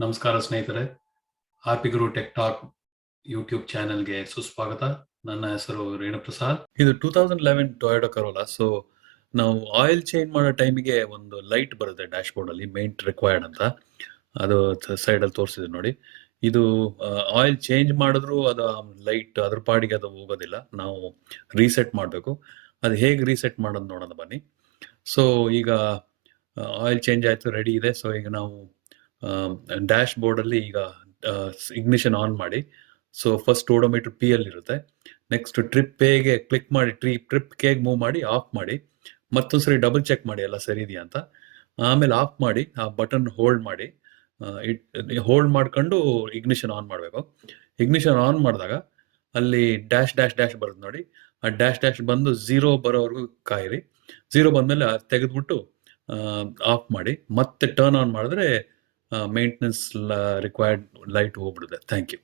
ನಮಸ್ಕಾರ ಸ್ನೇಹಿತರೆ, ಹ್ಯಾಪಿ ಗುರು tech talk YouTube ಚಾನೆಲ್ಗೆ ಸುಸ್ವಾಗತ. ನನ್ನ ಹೆಸರು ರೇಣುಪ್ರಸಾದ್. ಇದು 2011 ಟೊಯೋಟಾ ಕರೋಲಾ. ಸೊ ನಾವು ಆಯಿಲ್ ಚೇಂಜ್ ಮಾಡೋ ಟೈಮಿಗೆ ಒಂದು ಲೈಟ್ ಬರುತ್ತೆ ಡ್ಯಾಶ್ ಬೋರ್ಡ್ ಅಲ್ಲಿ, ಮೈಂಟ್ ರಿಕ್ವೈರ್ಡ್ ಅಂತ. ಅದು ಸೈಡಲ್ಲಿ ತೋರಿಸಿದೆ ನೋಡಿ. ಇದು ಆಯಿಲ್ ಚೇಂಜ್ ಮಾಡಿದ್ರು ಅದು ಲೈಟ್ ಅದ್ರ ಪಾಡಿಗೆ ಅದು ಹೋಗೋದಿಲ್ಲ, ನಾವು ರೀಸೆಟ್ ಮಾಡಬೇಕು. ಅದು ಹೇಗೆ ರೀಸೆಟ್ ಮಾಡೋದು ನೋಡೋಣ ಬನ್ನಿ. ಸೊ ಈಗ ಆಯಿಲ್ ಚೇಂಜ್ ಆಯಿತು, ರೆಡಿ ಇದೆ. ಸೊ ಈಗ ನಾವು ಡ್ಯಾಶ್ ಬೋರ್ಡಲ್ಲಿ ಈಗ ಇಗ್ನಿಷನ್ ಆನ್ ಮಾಡಿ. ಸೊ ಫಸ್ಟ್ ಓಡೋಮೀಟರ್ ಪಿ ಅಲ್ಲಿ ಇರುತ್ತೆ. ನೆಕ್ಸ್ಟ್ ಟ್ರಿಪ್ ಎಗೆ ಕ್ಲಿಕ್ ಮಾಡಿ ಟ್ರಿಪ್ ಕೆಗೆ ಮೂವ್ ಮಾಡಿ ಆಫ್ ಮಾಡಿ. ಮತ್ತೊಂದ್ಸರಿ ಡಬಲ್ ಚೆಕ್ ಮಾಡಿ ಎಲ್ಲ ಸರಿ ಇದೆಯಾ ಅಂತ. ಆಮೇಲೆ ಆಫ್ ಮಾಡಿ, ಆ ಬಟನ್ ಹೋಲ್ಡ್ ಮಾಡಿ, ಹೋಲ್ಡ್ ಮಾಡ್ಕೊಂಡು ಇಗ್ನಿಷನ್ ಆನ್ ಮಾಡಬೇಕು. ಇಗ್ನಿಷನ್ ಆನ್ ಮಾಡಿದಾಗ ಅಲ್ಲಿ ಡ್ಯಾಶ್ ಡ್ಯಾಶ್ ಡ್ಯಾಶ್ ಬರುತ್ತೆ ನೋಡಿ. ಆ ಡ್ಯಾಶ್ ಡ್ಯಾಶ್ ಬಂದು 0 ಬರೋವರೆಗೂ ಕಾಯಿರಿ. 0 ಬಂದಮೇಲೆ ತೆಗೆದ್ಬಿಟ್ಟು ಆಫ್ ಮಾಡಿ, ಮತ್ತೆ ಟರ್ನ್ ಆನ್ ಮಾಡಿದ್ರೆ ಮೇಂಟೆನೆನ್ಸ್ ರಿಕ್ವೈರ್ಡ್ ಲೈಟ್ ಹೋಗ್ಬಿಡುತ್ತೆ. Thank you.